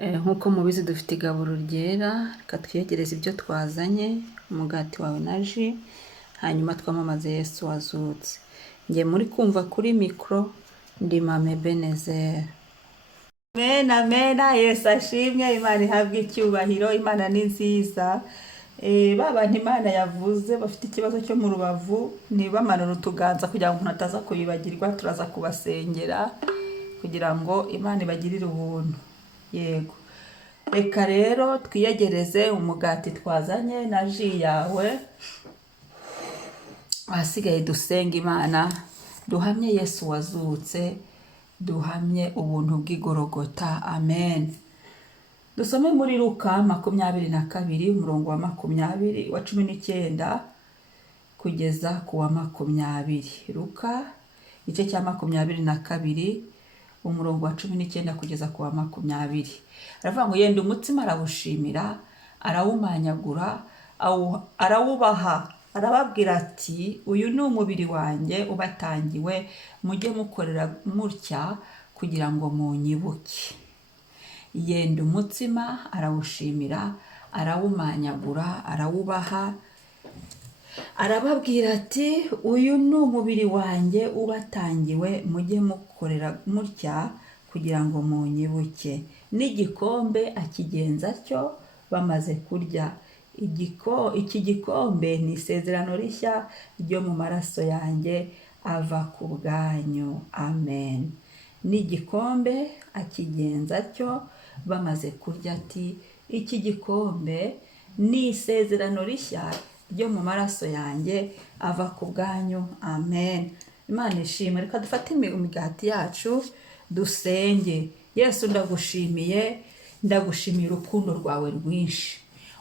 Nk'uko mubizi dufite igaburo ryera, reka twiyegereze ibyo twazanye, umugati wawe na ji, hanyuma twamamaze Yesu wazutse. Njye muri kumva kuri mikoro ndi Mame Benezeri. Amen, amen, Yesu ashimwe, Imana ihabwe icyubahiro, Imana ni nziza. Ba bantu Imana yavuze bafite ikibazo cyo mu rubavu ntibamanure utuganza kugira ngo umuntu ataza kubibagirwa, turaza kubasengera kugira ngo Imana ibagirire ubuntu. Yego, reka rero twiyegereze umugati twazanye na ji yawe, ahasigaye dusenga Imana, duhamye Yesu wazutse, duhamye ubuntu bw'igorogota. Amen. Dusome muri Luka 22 umurongo wa 19 kugeza ku wa 20. Luka igice cya 22 umurongo wa 19 kugeza ku wa 20. Aravuga ngo yenda umutsima arawushimira, arawumanyagura, arawubaha, arababwira ati uyu ni umubiri wanjye ubatangiwe, mujye mukorera mutya kugira ngo munyibuke. Yenda umutsima arawushimira, arawumanyagura, arawubaha, arababwira ati uyu ni umubiri wanjye ubatangiwe, mujye mukorera mutya kugira ngo munyibuke. N'igikombe akigenza atyo bamaze kurya. Iki gikombe ni isezerano rishya ryo mu maraso yanjye ava ku bwanyu. Amen. N'igikombe akigenza atyo bamaze kurya ati iki gikombe ni isezerano rishya ryo mu maraso yanjye ava ku bwanyu. Amen. Imana ishimwe. Reka dufate imigati yacu dusenge. Yesu ndagushimiye urukundo rwawe rwinshi.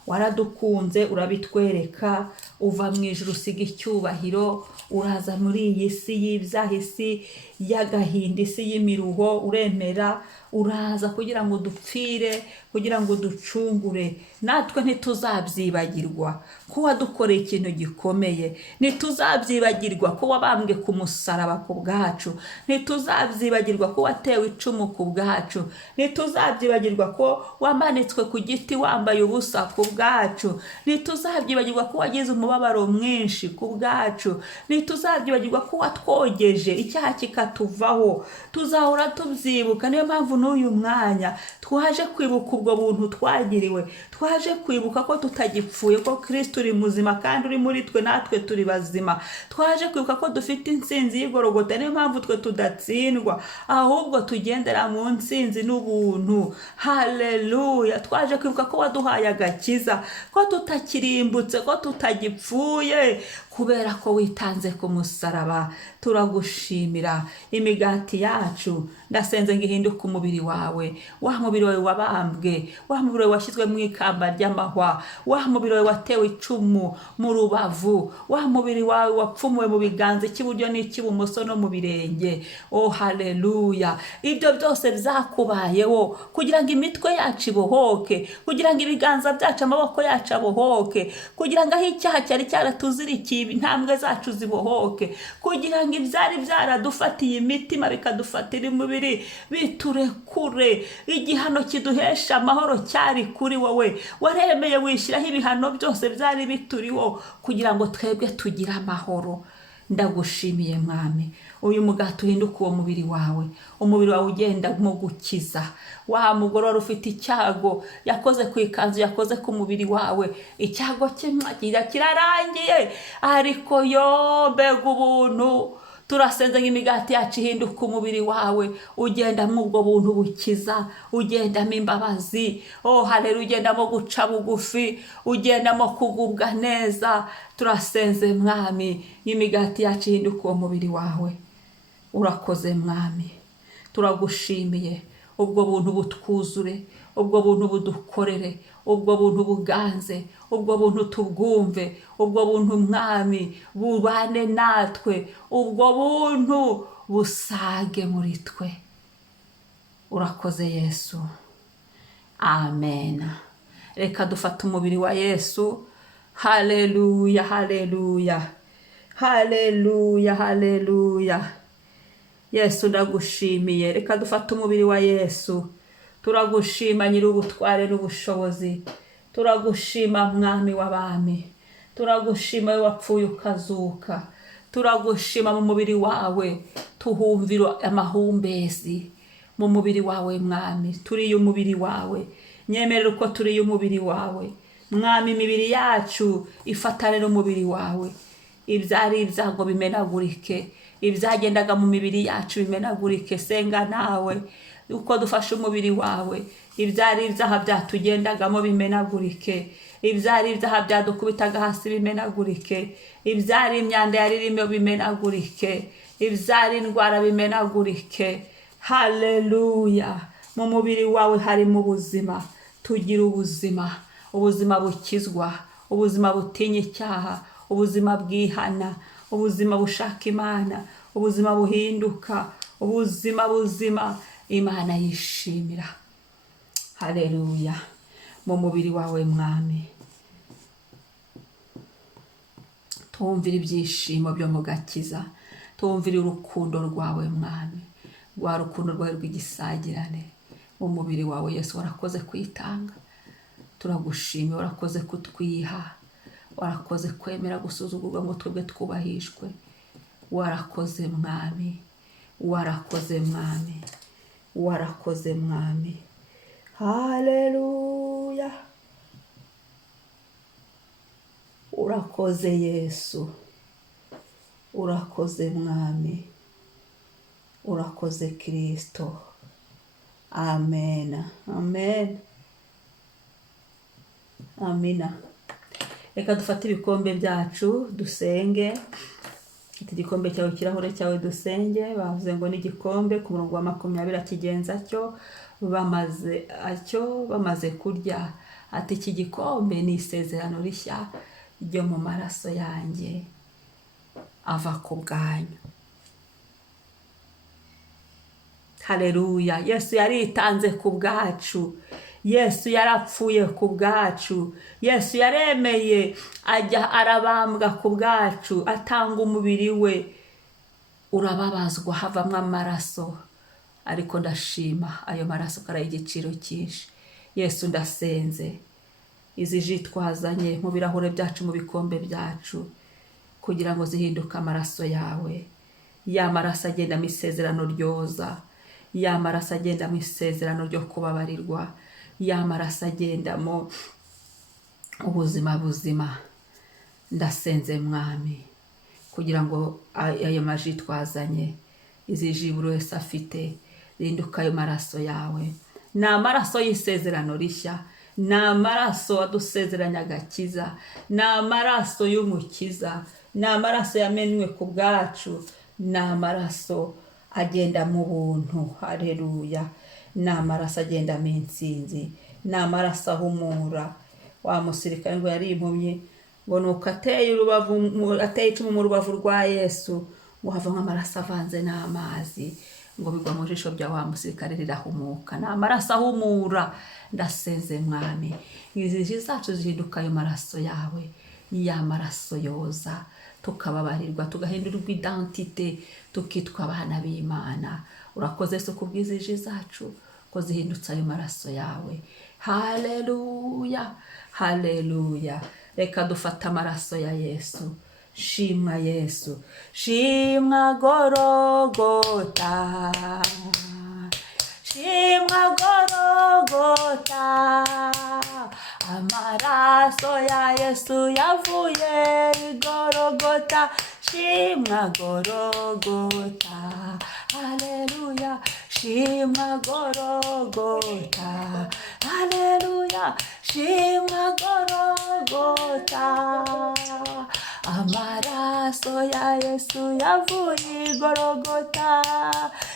Waradukunze, urabitwereka, uva mu ijuru usiga icyubahiro, uraza muri iyi si y'ibyaha, isi y'agahinda, isi y'imiruho, uremera, uraza kugira ngo dupfire, kugira ngo ducungure. Natwe ntituzabyibagirwa ko wadukoreye ikintu gikomeye, ntituzabyibagirwa ko wabambwe ku musaraba ku bwacu, ntituzabyibagirwa ko watewe icumu ku bwacu, ntituzabyibagirwa ko wamanitswe ku giti wambaye ubusa ku bwacu, ntituzabyibagirwa ko wagize umubabaro mwinshi ku bwacu, ntituzabyibagirwa ko watwogeje icyaha kikatuvaho. Tuzahora tubyibuka. Niyo mpamvu n'uyu mwanya twaje kwibuka ubwo buntu twagiriwe, twaje kwibuka ko tutagipfuye, ko Kristo uri muzima kandi uri muri twe, natwe turi bazima. Twaje kwibuka ko dufite intsinzi y'igorogota. Niyo mpamvu twe tudatsindwa, ahubwo tugendera mu ntsinzi n'ubuntu. Haleluya. Twaje kwibuka ko waduhaye agakiza, ko tutakirimbutse, ko tutagipfuye, kubera ko witanze ku musaraba. Turagushimira. Imigati yacu ndasenze ngo ihinduke umubiri wawe, wa mubiri wawe wabambwe, wa mubiri wawe washyizwe mu ikamba ry'amahwa, wa mubiri wawe watewe icumu mu rubavu, wa mubiri wawe wapfumuwe mu biganza icy'iburyo n'icy'ibumoso no mu birenge. Oh haleluya. Ibyo byose byakubayeho kugira ngo imitwe yacu ibohoke, kugira ngo ibiganza byacu, amaboko yacu abohoke, kugira ngo aho icyaha cyari cyaratuzirikiye intambwe zacu zibohoke, kugira ngo ibyari byaradufatiye imitima bikadufatira umubiri biturekure. Igihano kiduhesha amahoro cyari kuri wowe, waremeye wishyiraho ibihano byose byari bituriho kugira ngo twebwe tugire amahoro. Ndagushimiye Mwami. Uyu mugati uhinduka uwo mubiri wawe, umubiri wawe ugenda mu gukiza. Wa mugore wari ufite icyago yakoze ku ikanzu, yakoze ku mubiri wawe, icyago kirarangiye, ariko yo mbega ubuntu. Turasenze ngo imigati yacu ihinduka umubiri wawe, ugendamo ubwo buntu bukiza, ugendamo imbabazi. Oh haleluya. Ugendamo guca bugufi, ugendamo kugubwa neza. Turasenze Mwami, imigati yacu ihinduka uwo mubiri wawe. Urakoze Mwami. Turagushimiye. Ubwo buntu butwuzure, ubwo buntu budukorere, ubwo buntu buganze, ubwo buntu tubwumve, ubwo buntu Mwami bubane natwe, ubwo buntu busage muri twe. Urakoze Yesu. Amen. Reka dufate umubiri wa Yesu. Haleluya, haleluya, haleluya, haleluya. Yesu ndagushimiye. Reka dufate umubiri wa Yesu turagushima nyir'ubutware n'ubushobozi, turagushima mwami w'abami, turagushima we wapfuye ukazuka, turagushima mu mubiri wawe tuhumvira amahumbezi mu mubiri wawe mwami, turiye umubiri wawe, nyemerera uko turiye umubiri wawe mwami, imibiri yacu ifatane n'umubiri wawe, ibyari ibyago bimenagurike, ibyagendaga mu mibiri yacu bimenagurike. Senga nawe uko dufashe umubiri wawe, ibyari ibyaha byatugendagamo bimenagurike, ibyari ibyaha byadukubitaga hasi bimenagurike, ibyari imyanda yaririmo bimenagurike, ibyari indwara bimenagurike. Haleluya! Mu mubiri wawe harimo ubuzima, tugira ubuzima, ubuzima bukizwa, ubuzima butinya icyaha, ubuzima bwihana, ubuzima bushaka Imana, ubuzima buhinduka, ubuzima buzima Imana yishimira. Haleluya! Mu mubiri wawe mwami tumvira ibyishimo byo mu gakiza, tumvira urukundo rwawe mwami, rwa rukundo rwawe rw'igisagirane. Mu mubiri wawe Yesu warakoze kwitanga, turagushimye, warakoze kutwiha, warakoze kwemera gusuzugurwa ngo twebwe twubahishwe. Warakoze mwami, warakoze mwami, warakoze mwami. Haleluya! Urakoze Yesu, urakoze mwami, urakoze Kristo. Amen, amen, amina. Reka dufate ibikombe byacu dusenge. Iki gikombe cyawe, ikirahure cyawe dusenge. Bavuze ngo n'igikombe ku murongo wa 20 akigenza cyo bamaze kurya, ati iki gikombe ni isezerano rishya ryo mu maraso yanjye ava ku bwanyu. Haleluya! Yesu yaritanze ku bwacu, Yesu yarapfuye ku bwacu, Yesu yaremeye ajya arabambwa ku bwacu, atanga umubiri we urababazwa, havamwo amaraso. Ariko ndashima ayo maraso karaye igiciro cyinshi. Yesu ndasenze izi ji twazanye mu birahure byacu, mu bikombe byacu, kugira ngo zihinduke amaraso yawe, ya maraso agenda mu isezerano ryoza, ya maraso agenda mu isezerano ryo kubabarirwa, ya maraso agenda mu ubuzima buzima. Ndasenze mwami kugira ngo ayo maji twazanye, izi ji buri wese afite, rinduka ayo maraso yawe. Ni amaraso y'isezerano rishya, ni amaraso adusezeranya agakiza, ni amaraso y'umukiza, ni amaraso yamenwe ku bwacu, ni amaraso agenda mu buntu. Haleluya! Ni amaraso agenda mu intsinzi, ni amaraso ahumura. Wa musirikare ngo yari impumyi, ngo nuko ateye icumu mu rubavu rwa Yesu, ngo havamo amaraso avanze n'amazi, ngo bigwa mu jisho bya wa musirikare rirahumuka. Ni amaraso ahumura. Ndasenze mwami, izi ji zacu zihinduka ayo maraso yawe, ya maraso yoza, tukababarirwa, tugahindurirwa identite, tukitwa abana b'Imana. Urakoze Yesu kubw'izi ji zacu ko zihindutse ayo maraso yawe. Haleluya, haleluya. Reka dufate amaraso ya Yesu. Shimwa Yesu, shimwa Golgota, shimwa Golgota. Amaraso ya Yesu yavuye i Golgota, shimwa Golgota. Haleluya, shimwa Golgota. Haleluya, shimwa Golgota. Amaraso ya Yesu yavuye i Golgota,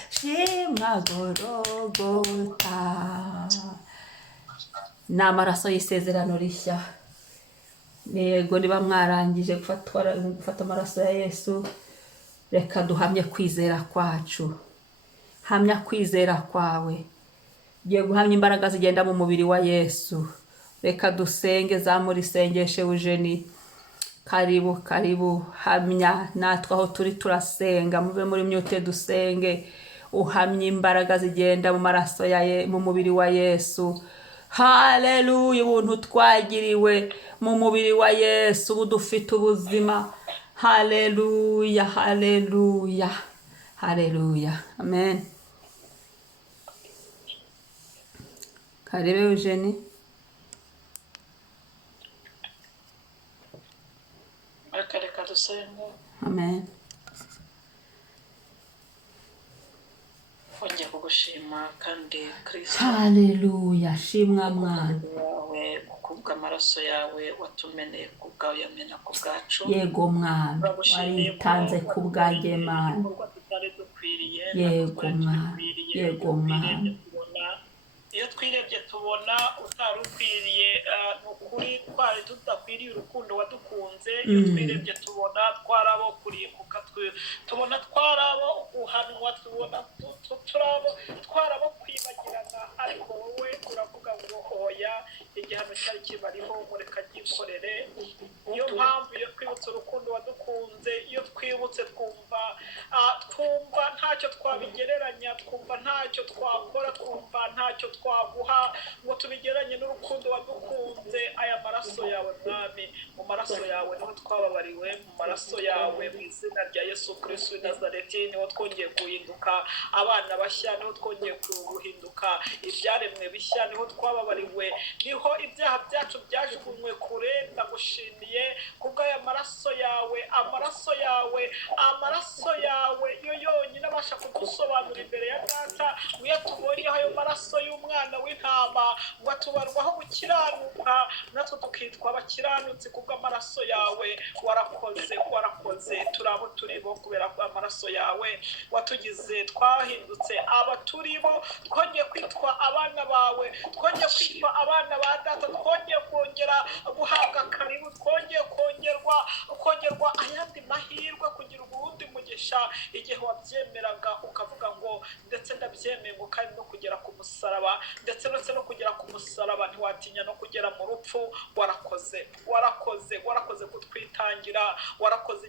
shimwa Golgota. Ni amaraso y'isezerano rishya. Yego niba mwarangije gufata amaraso ya Yesu, reka duhamye kwizera kwacu. Hamya kwizera kwawe. Giye guhamya imbaraga zigenda mu mubiri wa Yesu. Reka dusenge, zamura isengeshe Eugenie. Karibu, karibu, hamya natwe aho turi turasenga. Mube muri myote dusenge. uhamye imbaraga zigenda mu maraso mu mubiri wa Yesu. Haleluya, ubuntu twagiriwe mu mubiri wa Yesu budufite ubuzima. Haleluya, haleluya, haleluya, amen. Karibu Eugenie. Reka dusenge. Amen. Wongeye kugushima kandi Kristo. Haleluya, shimwa mwana wawe kubw'amaraso yawe watumeneye kubwawe yamena ku bwacu. Yego mwana, waritanze kubwanjye mana. Yego mwana, yego mwana. Iyo twirebye tubona utari ukwiriye, n'ukuri twari tudakwiriye urukundo wadukunze. Iyo twirebye tubona twarabo kurimbuka, tubona twarabo guhanwa, tubona turabo twarabo kwibagirana, ariko wowe uravuga ngo oya, igihano cyari kibariho mureka gikorere. Niyo mpamvu iyo twibutse urukundo wadukunze, iyo twibutse twumva ntacyo twabigereranya, twumva ntacyo twakora, twumva ntacyo twaguha ngo tubigeranye n'urukundo wadukunze. Aya maraso yawe mwami, mu maraso yawe niho twababariwe, mu maraso yawe mu izina rya Yesu Kristo w'i Nazareti niho twongeye guhinduka abana bashya, niho twongeye guhinduka ibyaremwe bishya, niho twababariwe, niho ibyaha byacu byajugunywe kure. Ndagushimiye kubw'aya maraso yawe, amaraso yawe, amaraso yawe yo yonyine abasha kudusobanura imbere ya Data. Iyo tubonyeho ayo maraso y'umwana w'intama ngo atubarwaho gukiranuka, natwe tukitwa abakiranutsi kubw'amaraso yawe. Warakoze, warakoze, turabo turibo kubera ko amaraso yawe watugize twahindutse aba turibo, twongeye kwitwa abana bawe, twongeye kwitwa abana ba Data, twongeye kongera guhabwa karibu, twongeye kongerwa ayandi mahirwe, kugira ubundi mugisha. Igihe wabyemeraga ukavuga ngo ndetse ndabyemeye ngo kandi no kugera ku musaraba, ndetse no kugera ku musaraba ntiwatinya no kugera mu rupfu. Warakoze, warakoze, warakoze kutwitangira, warakoze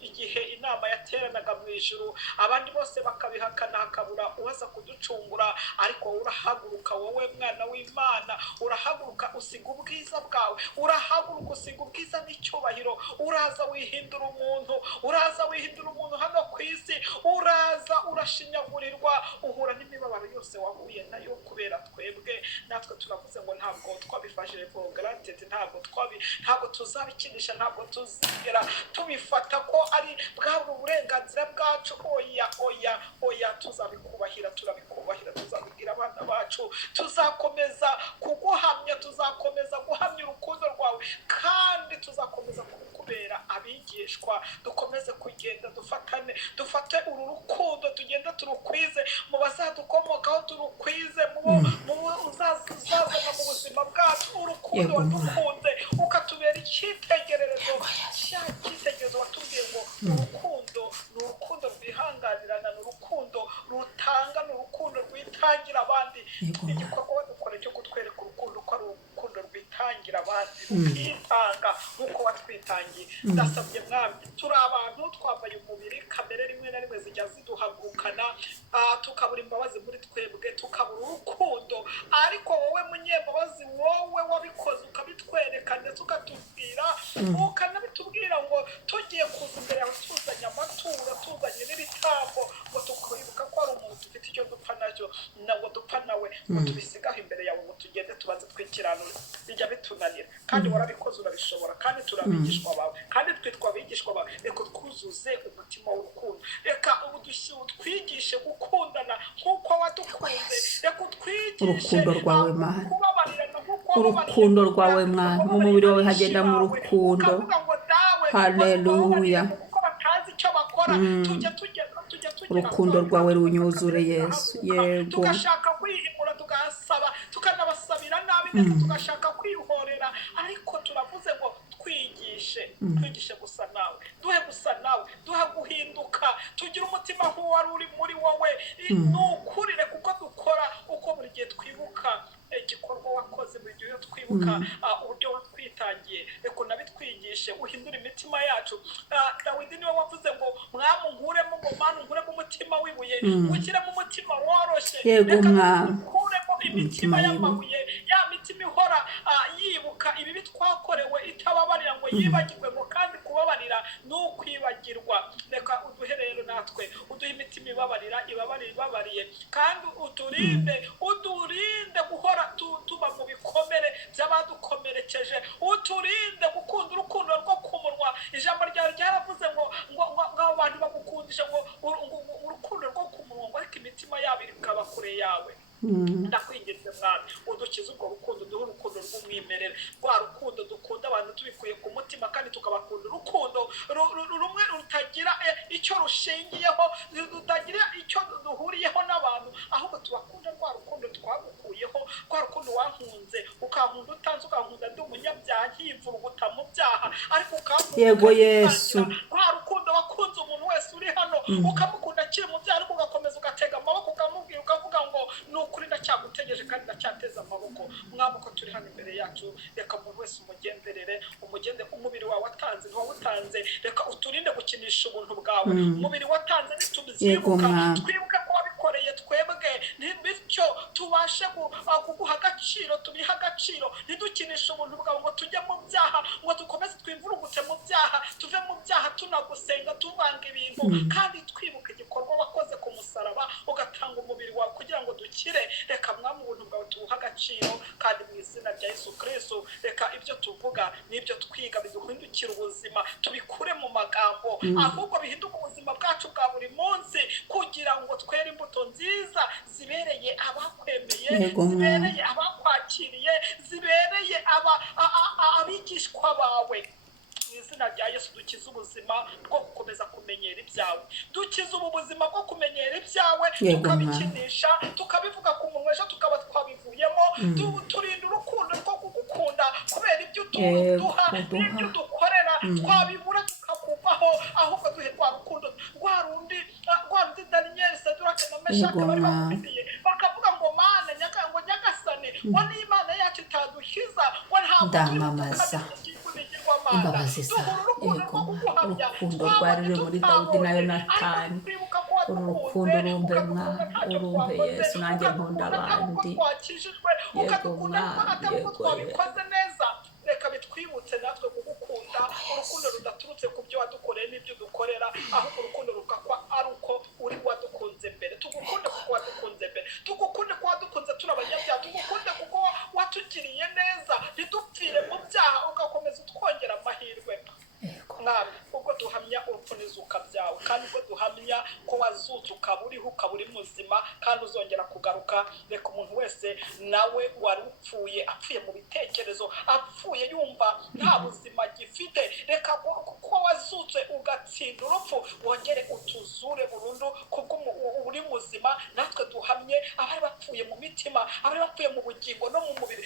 igihe inama yateranaga mu ijuru, abandi bose bakabihakana, hakabura uwaza kuducungura, ariko urahaguruka, wowe mwana w'Imana, urahaguruka usiga ubwiza bwawe, urahaguruka usiga ubwiza n'icyubahiro, uraza wihindura umuntu, uraza wihindura umuntu hano ku isi, uraza urashinyagurirwa, uhura n'imibabaro yose wahuye nayo kubera twebwe. Natwe turavuze ngo ntabwo twabifashije for granted, ntabwo tuzabikinisha, ntabwo tuzigera tubifata ko ari bwa burenganzira bwacu. Oya, oya, oya, tuzabikubahira, tuzabibwira abana bacu, tuzakomeza kuguhamya, tuzakomeza guhamya urukundo rwawe, kandi tuzakomeza kukubera abigishwa. Dukomeze kugenda dufate uru rukundo, tugenda turukwize mu bazadukomokaho, turukwize mu uzazana mu buzima bwacu. Urukundo wadukunze ukatubera icyitegererezo, cya cyitegererezo watubwiye ngo ni urukundo rwihanganirana, ni urukundo rutanga, ni urukundo rwitangira abandi. Igikorwa wadukora cyo kutwereka urukundo ko ari urukundo rwitangira abandi, rukitanga nk'uko watwitangiye. Ndasabye mwami, turi abantu twambaye umubiri, kamere rimwe na rimwe zijya ziduhagurukana, tukabura imbabazi muri twebwe, tukabura urukundo, ariko wowe munyembabazi, wowe wabikoze ukabitwereka ndetse ukatubwira, ukanabitubwira ngo tugiye kuza imbere yawe tuzanye amaturo, tuzanye n'ibitambo, ngo tukwibuka ko ari umuntu dufite icyo dupfa nacyo, ngo dupfa nawe, ngo tubisigaho imbere yawe, ngo tugende tubanze twikiranure. Bijya bitunanira, kandi warabikoze, urabishobora, kandi turabigishwa bawe, kandi twitwa abigishwa bawe. Reka twuzuze umutima w'urukundo, reka twigishe gukundana nk'uko wadukunze, reka utwigishe urukundo rwawe mana, kubabarirana nk'uko urukundo rwawe mwana, mu mubiri wawe hagenda mu rukundo. Haleluya, urukundo rwawe runyuzure Yesu. Yego, tugashaka kwihimura, tugasaba, tukanabasabira nabi, ndetse tugashaka kwihorera, ariko turavuze ngo twigishe gusa nawe, duhe gusa nawe, duhe guhinduka, tugire umutima nk'uwari uri muri wowe. Nukurire kuko dukora uko buri gihe twibuka igikorwa wakoze, buri gihe twibuka uburyo watwitangiye. Reka unabitwigishe, uhindure imitima yacu. Dawidi niwe wavuze ngo mwami unkuremo, ngo mana unkuremo umutima umutima w'ibuye ushyiremo umutima woroshye Yego, reka Mwami. dukuremo imitima Imitima y'amabuye ya mitima ihora yibuka ibibi twakorewe itababarira ngo yibagirwe ngo kandi kubabarira ni ukwibagirwa. Reka uduhe rero natwe uduhe imitima ibabarira ibabariye kandi udurinde guhora tuba mu bikomere by'abadukomerekeje, uturinde gukunda urukundo rwo ku munwa. Ijambo ryawe ryaravuze ngo abantu bagukundisha ngo urukundo rwo ku munwa ngo ariko imitima yabo ikaba kure yawe. Ndakwinginze Mwami udukize urwo rukundo, duhe urukundo rw'umwimerere, rwa rukundo dukunda abantu tubikuye ku mutima kandi tukabakunda urukundo rumwe rutagira icyo rushingiyeho, rutagira icyo duhuriyeho n'abantu, ahubwo tubakunda rwa rukundo twagukuyeho, rwa rukundo wankunze ukankunda utanze, ukankunda ndi umunyabyaha nkivuruguta mu byaha, ariko ukankunda. Yego Yesu. Rwa rukundo wakunze umuntu wese uri hano ukamukunda akiri mu byaha, ariko ugakomeza ugatega amaboko ukamubwira ukavuga ngo ni ukuri ndacyagutegereje kandi ndacyateza amaboko. Mwami uko turi hano imbere yacu, reka umuntu wese umugenderere, umubiri wawe watanze ntiwawutanze, reka uturinde gukinisha ubuntu bwawe. Umubiri watanze ntitubyibuka, twibuke ko wabikoreye twebwe, bityo tubashe kuguha agaciro, tubiha agaciro, ntidukinishe ubuntu bwawe ngo tujye mu byaha, ngo dukomeze twivurugute mu byaha, tuve mu byaha tunagusenga tuvanga ibintu, kandi twibuke igikorwa wakoze ku musaraba ugatanga umubiri wawe kugira ngo dukire. Reka Mwami ubuntu bwawe tubuha agaciro, kandi mu izina rya Yesu Kristo reka ibyo tuvuga n'ibyo twiga biduhindukire ubuzima, tubikure mu magambo, ahubwo bihinduke ubuzima bwacu bwa buri munsi, kugira ngo twere imbuto nziza zibereye abakwemeye, zibereye abakwakiriye, zibereye abigishwa bawe. Mu izina rya Yesu dukize ubuzima bwo gukomeza kumenyera ibyawe, dukize ubu buzima bwo kumenyera ibyawe, tukabikinisha tukabivuga ku munwa, ejo tukaba twabivuyemo. Turinda urukundo rwo kugukunda kubera ibyo duha n'ibyo dukorera twabibura tukakuvaho, ahubwo duhe rwa rukundo, rwa rundi Daniyeli, Saduraka na Meshaki bari bamufitiye, bakavuga ngo Mana ngo Nyagasani ngo n'Imana yacu itadukiza ngo ntabwo imbabazi zawe. Yego urukundo rwari ruri muri Dawudi na Yonatani, uru rukundo urumve Mwami, urumve Yesu, nanjye nkunda abandi. Yego Mwami, yego neza. Reka bitwibutse natwe kugukunda, urukundo rudaturutse ku byo wadukoreye n'ibyo dukorera, ahubwo urukundo rukakwa ari uko uri wadukunze mbere. Tugukunde kuko wadukunze mbere, tugukunde kuko wadukunze turi abanyabyaha, tugukunde kuko watugiriye neza, ntidupfire mu byaha, ugakomeza utwongera amahirwe. Mwami ubwo duhamya urupfu n'izuka byawe, kandi ubwo duhamya ko wazutse ukaba uriho, ukaba uri muzima kandi uzongera kugaruka, reka umuntu wese nawe wari upfuye, apfuye mu bitekerezo, apfuye yumva nta buzima gifite, reka ko wazutse ugatsinda urupfu, wongere utuzure burundu kubwo uri muzima. Natwe duhamye abari bapfuye mu mitima, abari bapfuye mu bugingo no mu mubiri,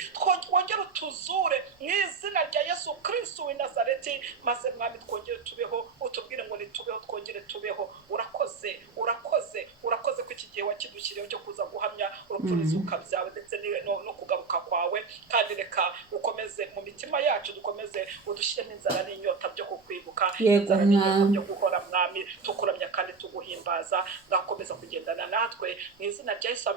wongere utuzure mu izina rya Yesu Kristo w'i Nazareti, maze Mwami twongere tubeho, utubwire ngo nitubeho, twongere tubeho. Urakoze ko iki gihe wakidushyiriyeho cyo kuza guhamya urupfu n'izuka byawe ndetse no kugaruka kwawe, kandi reka ukomeze mu mitima yacu, dukomeze udushyiremo inzara n'inyota byo kukwibuka, inzara n'inyota byo guhora Mwami tukuramya kandi tuguhimbaza. Ngakomeza kugendana natwe mu izina rya Yesu.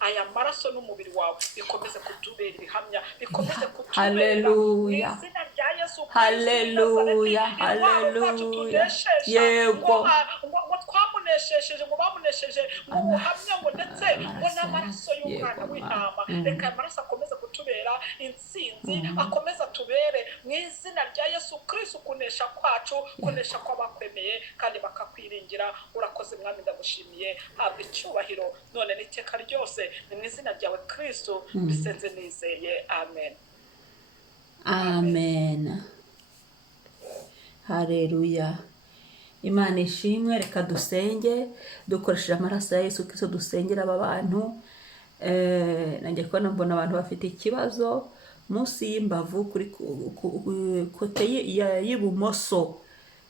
Aya maraso n'umubiri wawe bikomeze kutubera ibihamya, bikomeze kutubera mu izina rya Yesu. Haleluya, haleluya. Yego ngo twamunesheje, ngo bamunesheje ngo ubuhamya, ngo ndetse ngo n'amaraso y'umwana w'intama. Reka aya maraso akomeze kutubera intsinzi, akomeza tubere mu izina rya Yesu Kristo kunesha kwacu, kunesha kw'abakwemeye kandi bakakwiringira. Urakoze Mwami, ndagushimiye, habwa icyubahiro none n'iteka ryose, ni mu izina ryawe Kristo bisenze nizeye, amen. Amen. Haleluya. Imana ishimwe. Reka dusenge dukoresheje amaraso ya Yesu Kristo, dusengera aba bantu. Nanjye kubona mbona abantu bafite ikibazo munsi y'imbavu kuri kote y'ibumoso.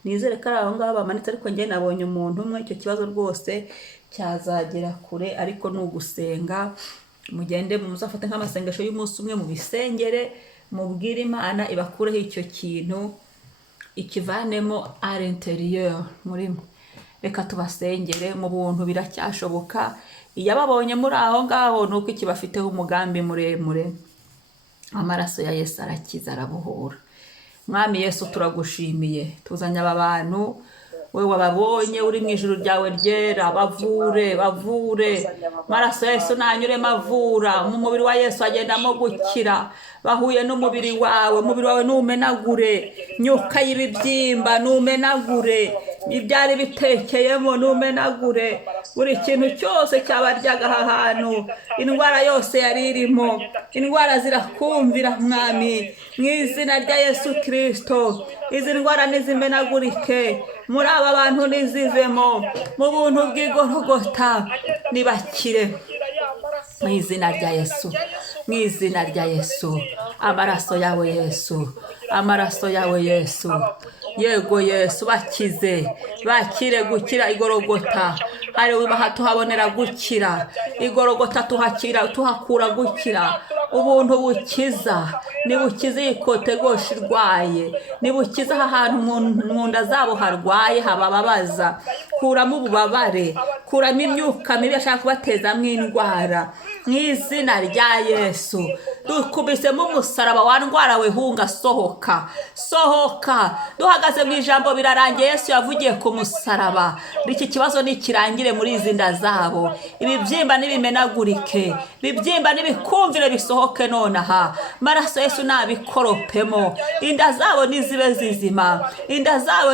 Nizere ko ari aho ngaho bamanitse, ariko njye nabonye umuntu umwe. Icyo kibazo rwose cyazagera kure, ariko ni ugusenga. Mugende muzafate nk'amasengesho y'umunsi umwe, mu bisengere, mubwire Imana ibakureho icyo kintu, ikivanemo à l'intérieur muri mwe. reka tubasengere mu buntu, biracyashoboka. iyo ababonye muri aho ngaho ni uko ikibafiteho umugambi muremure. Amaraso ya Yesu arakiza, arabohora. Mwami Yesu turagushimiye, tuzanye aba bantu we wababonye uri mu ijuru ryawe ryera, bavure. Maraso ya Yesu nanyuremo avura, mu mubiri wa Yesu agendamo gukira, bahuye n'umubiri wawe numenagure, myuka y'ibibyimba numenagure, ibyari bitekeyemo numenagure, buri kintu cyose cyabaryaga aha hantu, indwara yose yari irimo, indwara zirakumvira Mwami, mu izina rya Yesu Kristo. Izi ndwara nizimenagurike, muri aba bantu nizivemo, mu buntu bw'igorogota nibakire, mu izina rya Yesu, mu izina rya Yesu. Amaraso yawe Yesu, amaraso yawe Yesu. Yego Yesu, bakire gukira igorogota. Hari ubaha tuhabonera gukira igorogota, tuhakura gukira. Ubuntu bukiza, nibukiza ikote goshi irwaye, nibukiza aha hantu mu nda zabo harwaye habababaza, kuramo ububabare, kuramo imyuka mibi ashaka kubatezamo indwara, mu izina rya Yesu. Dukubisemo umusaraba wa ndwara we, hunga, sohoka. Duhagaze mu ijambo birarangiye, Yesu yavugiye ku musaraba. Iki kibazo nikirangire muri izi nda zabo, ibibyimba nibimenagurike, ibibyimba nibikumvire bisohoke nonaha. Maraso Yesu nabikoropemo, inda zabo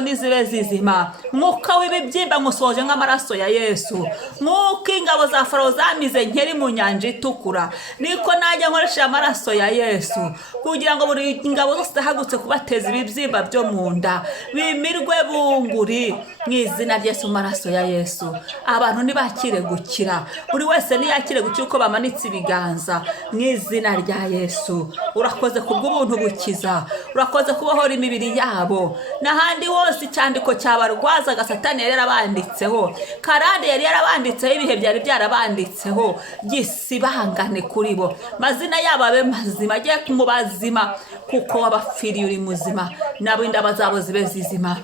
nizibe zizima, mwuka w'ibibyimba ngusoje nk'amaraso ya Yesu. Mwuka ingabo za Farawo zamize nkeri mu nyanja itukura, niko najya nkoresha amaraso ya Yesu kugira ngo buri ingabo zose zahagutse kubateza ibibyimba byo mu nda bimirwe bunguri, mu izina rya Yesu. Maraso ya Yesu, abantu nibakire gukira, buri wese niyakire gukira uko bamanitse ibiganza, mu izina rya Yesu. Urakoze kubw'ubuntu bukiza, urakoze kubohora imibiri yabo. N'ahandi hose icyandiko cyabarwazaga Satani yari yarabanditseho, karande yari yarabanditseho, ibihe byari byarabanditseho, gisibangane kuri bo, mazina yabo abe mazima, agiye kumubazima kuko wabapfiriye uri muzima, nabo indaba zabo zibe zizima.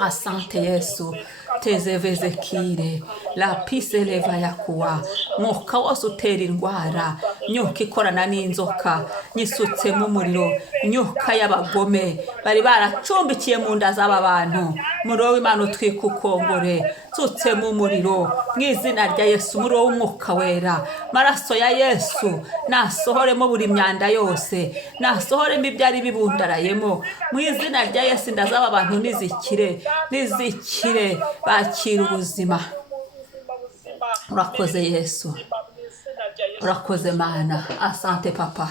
Asante Yesu, tezevezekire la pise leva yakuwa. Mwuka wose utera indwara, myuka ikorana n'inzoka, nyisutse mu muriro, myuka y'abagome bari baracumbikiye mu nda z'aba bantu, muriro w'Imana utwikukongore, nsutse mu muriro, mu izina rya Yesu. Muriro w'Umwuka wera, maraso ya Yesu nasohoremo buri myanda yose, nasohoremo ibyari bibundarayemo, mu izina rya Yesu. Inda z'aba bantu nizikire, bakira ubuzima. Urakoze Yesu, urakoze Mana. Asante Papa,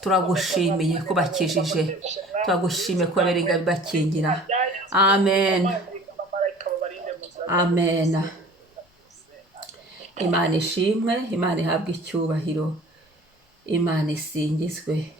turagushimiye kubakijije, turagushimiye kubera ingabi bakingira. Amen. Imana ishimwe, Imana ihabwe icyubahiro, Imana isingizwe.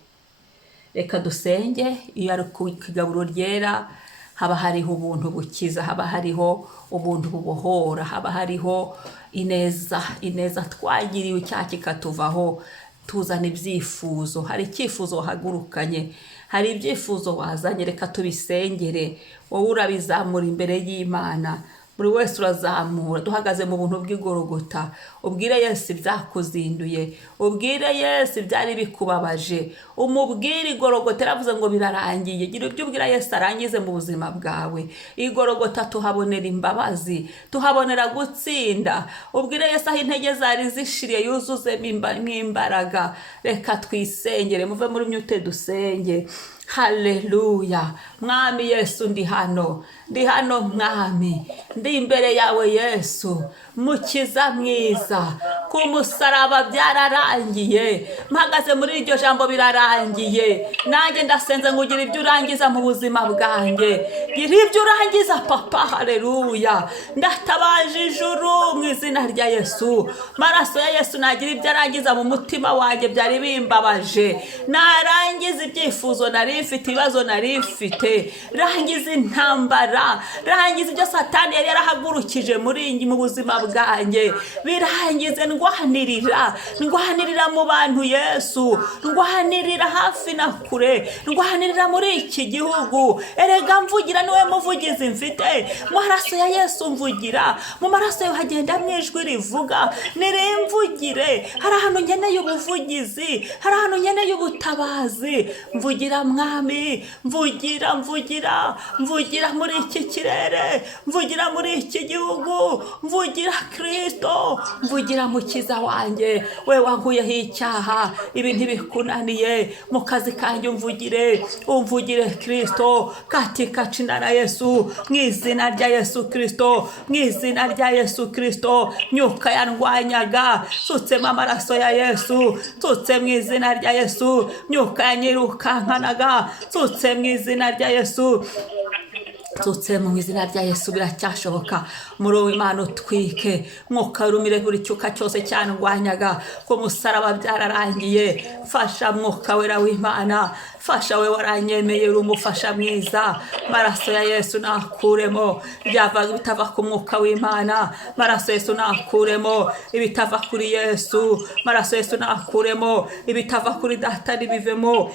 Reka dusenge. Iyo ari ku igaburo ryera haba hariho ubuntu bukiza, haba hariho ubuntu bubohora, haba hariho ineza twagiriwe, icyaha kikatuvaho, tuzana ibyifuzo. Hari icyifuzo wahagurukanye, hari ibyifuzo wazanye, reka tubisengere. Wowe urabizamura imbere y'Imana, buri wese urazamura. Duhagaze mu buntu bw'igorogota, ubwire Yesu ibyakuzinduye, ubwire Yesu ibyari bikubabaje, umubwire igorogota yaravuze ngo birarangiye. Gira ibyo ubwira Yesu arangize mu buzima bwawe. Igorogota tuhabonera imbabazi, tuhabonera gutsinda. Ubwire Yesu aho intege zari zishiriye yuzuzemo imbaraga. Reka twisengere, muve muri myute dusenge. Haleluya. Mwami Yesu, ndi hano Mwami, ndi imbere yawe Yesu, mukiza mwiza. Ku musaraba byararangiye, mpagaze muri iryo jambo birarangiye. Nanjye ndasenze ngo ugire ibyo urangiza mu buzima bwanjye, gira ibyo urangiza Papa. Haleluya. Ndatabaje ijuru mu izina rya Yesu. Maraso ya Yesu nagira ibyo arangiza mu mutima wanjye byari bimbabaje, narangiza ibyifuzo nari nari mfite, ibibazo nari mfite. Rangiza intambara, rangiza ibyo Satani yari yarahagurukije mu buzima bwanjye, birangize ndwanirira mu bantu Yesu, ndwanirira hafi na kure, ndwanirira muri iki gihugu. Erega mvugira niwe muvugizi mfite, mu maraso ya Yesu mvugira, mu maraso yawe hagenda mu ijwi rivuga. Niremvugire, hari ahantu nkeneye ubuvugizi, hari ahantu nkeneye ubutabazi. Mvugira mwami, mvugira muri iki kirere, mvugira muri iki gihugu, mvugira Kristo, mvugira mukiza wanjye, we wankuyeho icyaha, ibi ntibikunaniye. Mu kazi kanjye umvugire Kristo, katika jina la Yesu, mu izina rya Yesu Kristo, mu izina rya Yesu Kristo. Myuka yandwanyaga, sutsemo amaraso ya Yesu, sutse mu izina rya Yesu. Myuka yanyirukankanaga, sutse mu izina rya Yesu, tutse mu izina rya Yesu. Biracyashoboka, muri w'Imana utwike, mwuka rumire buri cyuka cyose cyandwanyaga, ko musaraba byararangiye. Fasha mwuka wera w'Imana, fasha we waranyemeye, uri umufasha mwiza. Maraso ya Yesu nakuremo ibitava ku mwuka w'Imana, maraso Yesu nakuremo ibitava kuri Yesu, maraso Yesu nakuremo ibitava kuri Data, nibivemo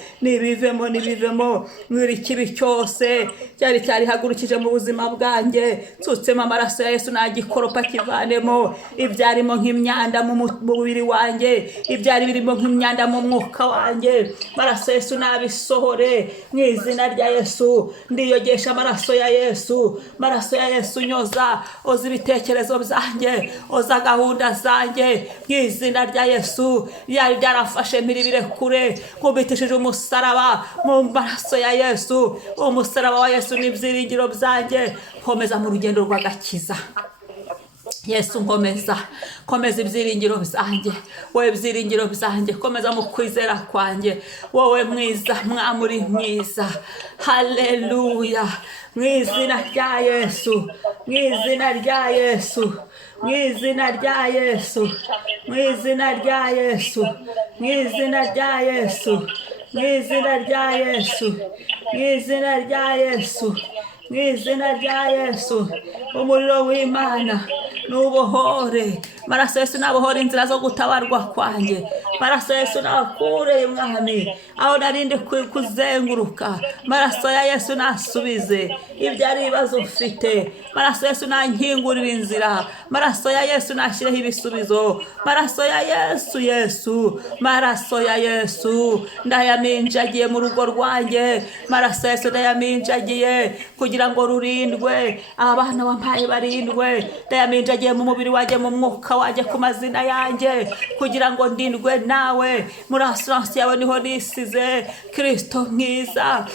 mwiri kibi cyose cyari hagurukije mu buzima bwanjye. Tsutsema amaraso ya Yesu nagikoropa kivanemo ibyarimo nk'imyanda mu mubiri wanjye, ibyari birimo nk'imyanda mu mwuka wanjye. Maraso Yesu nabisohore mu izina rya Yesu. Ndiyogesha amaraso ya Yesu, maraso ya Yesu nyoza, oza ibitekerezo byanjye, oza gahunda zanjye mu izina rya Yesu. Yari byarafashe miribire kure, kubitishije umusaraba mu maraso ya Yesu. Umusaraba wa Yesu n'ibyiringiro byanjye. Komeza mu rugendo rw'agakiza Yesu, komeza ibyiringiro byanjye, wowe byiringiro byanjye, komeza mu kwizera kwanjye, wowe mwiza, mwamuri mwiza. Haleluya, mu izina rya Yesu, mu izina rya Yesu, mu izina rya Yesu, mu izina rya Yesu, mu izina rya Yesu, mu izina rya Yesu, mu izina rya Yesu, mu izina rya Yesu. Umuriro w'Imana nubohore, maraso Yesu nabohore inzira zo gutabarwa kwanjye. Maraso Yesu nakure mwami aho narinde kuzenguruka. Maraso ya Yesu nasubize ibyari ibibazo ufite. Maraso Yesu nankingurira inzira. Maraso ya Yesu nashireho ibisubizo. Maraso ya Yesu, maraso ya Yesu ndayaminjagiye mu rugo rwanjye. Maraso Yesu ndayaminjagiye kugira ngo rurindwe, abana wampaye barindwe. Ndayaminjagiye mu mubiri wanjye, mu mwuka wanjye, ku mazina yanjye, kugira ngo ndindwe nawe. Muri assurance yawe niho nisize. Kristo mwiza,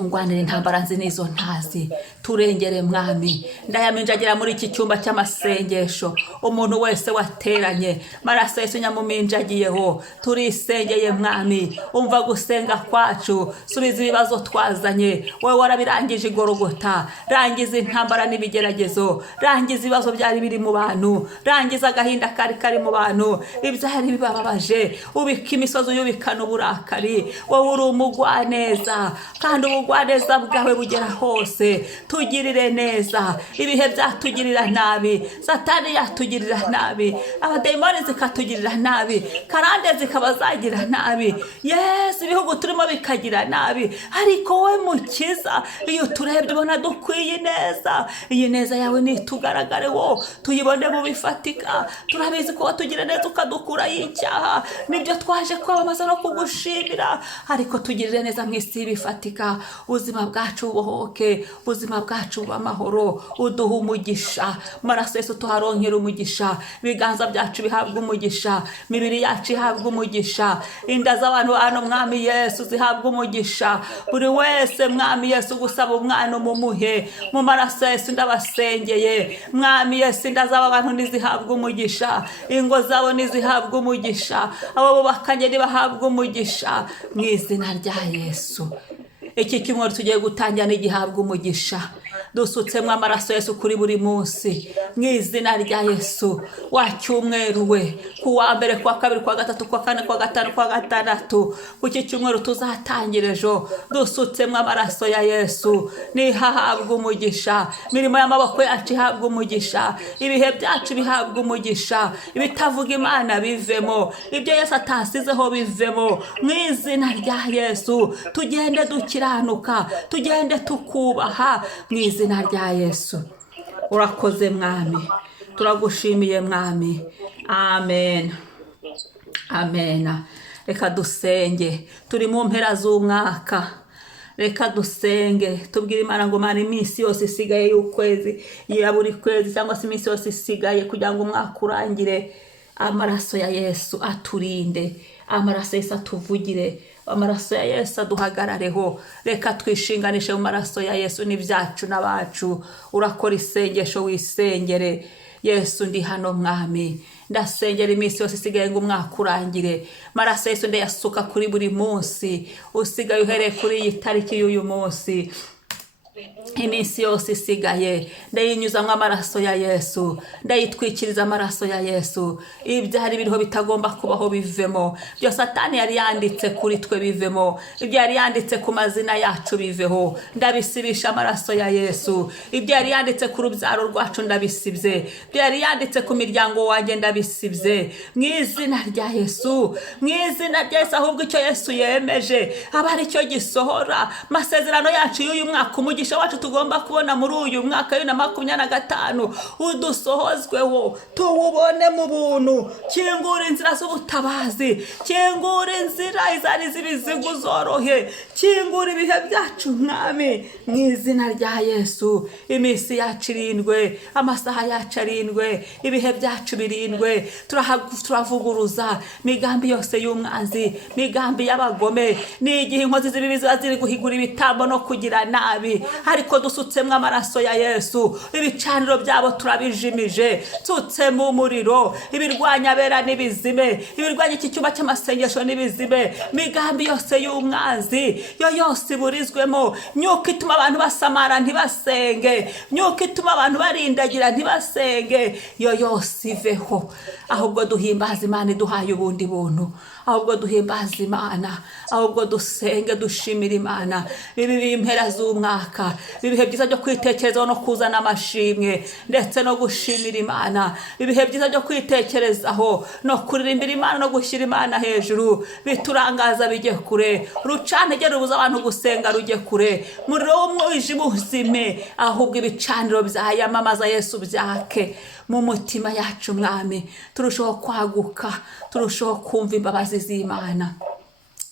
ungwanira intambara nzi n'izo ntazi. Turengere mwami. Ndayaminjagira muri iki cyumba cy'amasengesho umuntu wese wateranye. Maraso Yesu nyamuminjagiyeho. Turisengeye mwami, umva gusenga kwacu, subiza ibibazo twazanye. Wowe warabirangije igorogota. Rangiza intambara n'ibigeragezo, rangiza ibibazo byari biri mu bantu, rangiza agahinda kari mu bantu, ibyari bibababaje. Ubika imisozi, yubikana uburakari. Wowe uri umugwaneza, kandi ubugwaneza bwawe bugera hose. Tugirire neza. Ibihe byatugirira nabi, Satani yatugirira nabi, abadayimoni zikatugirira nabi, karande zikaba zagira nabi, yes, ibihugu turimo bikagira nabi. Ariko we mukiza, iyo turebye ubona dukwiye neza. Iyi neza yawe nitugaragare, wo tuyibone mu bifatika. Turabizi ko tugira neza ukadukura y'icyaha. Nibyo twaje kwamamaza no kugushimira. Ariko tugirire neza mu isi bifatika. Ubuzima bwacu buhoke, ubuzima bwacu bw'amahoro. Uduha umugisha. Maraso Yesu tuharonkera umugisha. Ibiganza byacu bihabwa umugisha, mibiri yacu ihabwa umugisha. Inda z'abantu hano mwami Yesu zihabwa umugisha. Buri wese mwami Yesu gusaba umwana umumuhe. Mu maraso Yesu ndabasengeye mwami Yesu. Inda z'aba bantu nizihabwa umugisha, ingo zabo nizihabwa umugisha, abo bubakanye nibahabwa umugisha mu izina rya Yesu. Iki cyumweru tugiye gutangira n'igihabwa umugisha. dusutsemo amaraso Yesu kuri buri munsi mu izina rya Yesu. Wa cyumweru we, ku wa mbere, ku wa kabiri, ku wa gatatu, ku wa kane, ku wa gatanu, ku wa gatandatu, ku iki cyumweru tuzatangira ejo, dusutsemo amaraso ya Yesu. Nihahabwa umugisha, imirimo y'amaboko yacu ihabwa umugisha, ibihe byacu bihabwa umugisha, ibitavuga Imana bivemo, ibyo Yesu atasizeho bivemo mu izina rya Yesu. Tugende dukiranuka, tugende tukubaha mu izina rya Yesu. Urakoze Mwami, turagushimiye Mwami. Amen, amen. Reka dusenge, turi mu mpera z'umwaka. Reka dusenge tubwire Imana ngo Mana, iminsi yose isigaye y'ukwezi, ya buri kwezi cyangwa se iminsi yose isigaye kugira ngo umwaka urangire, amaraso ya Yesu aturinde, amaraso ya Yesu atuvugire, amaraso ya Yesu aduhagarareho. Reka twishinganishe mu maraso ya Yesu n'ibyacu n'abacu. Urakora isengesho wisengere. Yesu ndi hano Mwami, ndasengera iminsi yose isigaye ngo umwaka urangire. Maraso Yesu ndayasuka kuri buri munsi usigaye uhereye kuri iyi tariki y'uyu munsi. Iminsi yose isigaye ndayinyuzamo amaraso ya Yesu, ndayitwikiriza amaraso ya Yesu. Ibyari biriho bitagomba kubaho bivemo, byo Satani yari yanditse kuri twe bivemo, ibyo yari yanditse ku mazina yacu biveho, ndabisibisha amaraso ya Yesu. Ibyo yari yanditse ku rubyaro rwacu ndabisibye, ibyo yari yanditse ku miryango wanjye ndabisibye mu izina rya Yesu, mu izina rya Yesu. Ahubwo icyo Yesu yemeje aba ari cyo gisohora. Masezerano yacu y'uyu mwaka, umugisha wacu tugomba kubona muri uyu mwaka 2025 udusohozweho, tuwubone mu buntu. Kingura inzira z'ubutabazi, kingura inzira izari z'ibizigu zorohe, kingura ibihe byacu Mwami mu izina rya Yesu. Iminsi yacu irindwe, amasaha yacu arindwe, ibihe byacu birindwe. Turavuguruza migambi yose y'umwanzi, migambi y'abagome. Ni igihe inkozi z'ibibi ziba ziri guhigura ibitambo no kugira nabi, ariko dusutsemo amaraso ya Yesu. Ibicaniro byabo turabijimije, tutsemo umuriro. Ibirwanya abera n'ibizime, ibirwanya iki cyumba cy'amasengesho n'ibizime. Migambi yose y'umwanzi yo yose burizwemo. Myuka ituma abantu basamara ntibasenge, myuka ituma abantu barindagira ntibasenge, yo yose iveho. Ahubwo duhimbaza Imana iduhaye ubundi buntu, ahubwo duhimbaza Imana, ahubwo dusenge dushimira Imana. Bibi bimpera z'umwaka, ibihe byiza byo kwitekerezaho no kuzana amashimwe ndetse no gushimira Imana. Ibihe byiza byo kwitekerezaho no kuririmbira Imana no gushyira Imana hejuru, biturangaza bijye kure. Rucantege rubuza abantu gusenga rujye kure, muriro w'umwijima uzime, ahubwo ibicaniro byayamamaza Yesu byake mu mutima yacu Mwami. Turushaho kwaguka, turushaho kumva imbabazi z'Imana.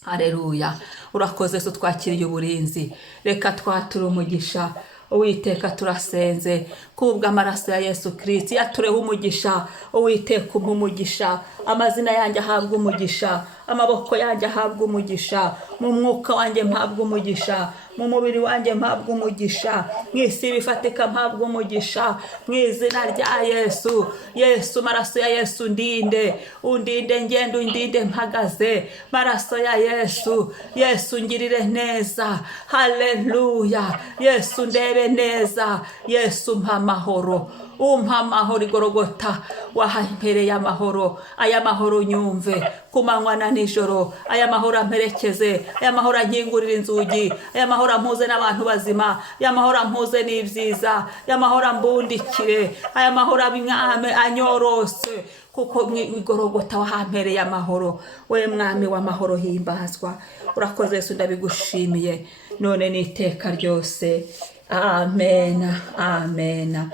Haleluya. Urakoze Yesu, twakiriye uburinzi. Reka twature umugisha. Uwiteka turasenze kubwa amaraso ya Yesu Kristo yatureho umugisha. Uwiteka umpa umugisha, amazina yanjye ahabwa umugisha, amaboko yanjye ahabwa umugisha, mu mwuka wanjye mpabwa umugisha, mu mubiri wanjye mpabwa umugisha, mu isi bifatika mpabwa umugisha mu izina rya Yesu. Yesu, maraso ya Yesu ndinde, undinde ngende, undinde mpagaze. Maraso ya Yesu, Yesu ngirire neza. Haleluya. Yesu ndebe neza. Yesu mpa amahoro, umpa amahoro igorogota. Wahimpereye amahoro, aya mahoro nyumve ku manywa na nijoro. Aya mahoro amperekeze, aya mahoro ankingurira inzugi, aya mahoro ampuze n'abantu bazima, aya mahoro ampuze n'ibyiza, aya mahoro ambundikire, aya mahoro abimwame anyorose. Kuko igorogota wahampereye amahoro. We Mwami w'amahoro himbazwa. Urakoze Yesu, ndabigushimiye none n'iteka ryose. Amen, amen.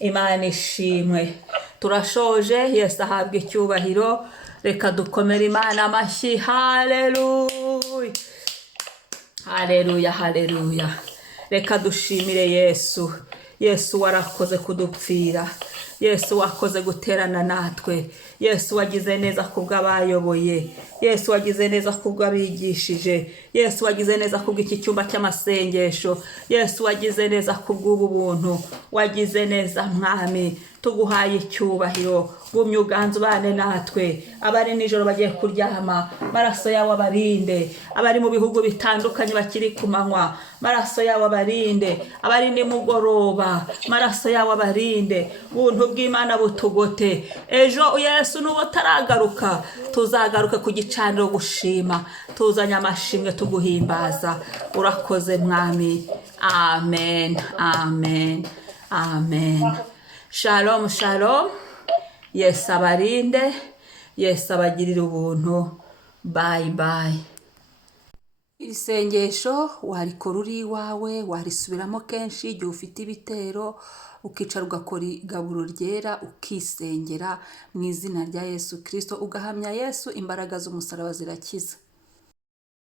Imana ishimwe. Turashoje. Yesu ahabwe icyubahiro. Reka dukomere Imana amashyi. Haleluya, haleluya, haleluya. Reka dushimire Yesu. Yesu warakoze kudupfira, Yesu wakoze guterana natwe, Yesu wagize neza kubw'abayoboye, Yesu wagize neza kubw'abigishije, Yesu wagize neza kubw'iki cyumba cy'amasengesho, Yesu wagize neza kubw'ubu buntu, wagize neza Mwami. tuguhaye icyubahiro. Gumya uganze ubane natwe, abari nijoro bagiye kuryama, maraso yawe abarinde, abari mu bihugu bitandukanye bakiri ku manywa, maraso yawe abarinde, abari nimugoroba, maraso yawe abarinde, buntu bw'Imana butugote. Ejo Yesu nubo taragaruka, tuzagaruka ku gicaniro gushima, tuzanye amashimwe tuguhimbaza. Urakoze mwami. Amen, amen, amen. Shalom, shalom. Yesu abarinde, Yesu abagirire ubuntu. Bye bye. Iri sengesho warikora uri iwawe, warisubiramo kenshi igihe ufite ibitero, ukicara ugakora igaburo ryera, ukisengera mu izina rya Yesu Kristo, ugahamya Yesu, imbaraga z'umusaraba zirakiza.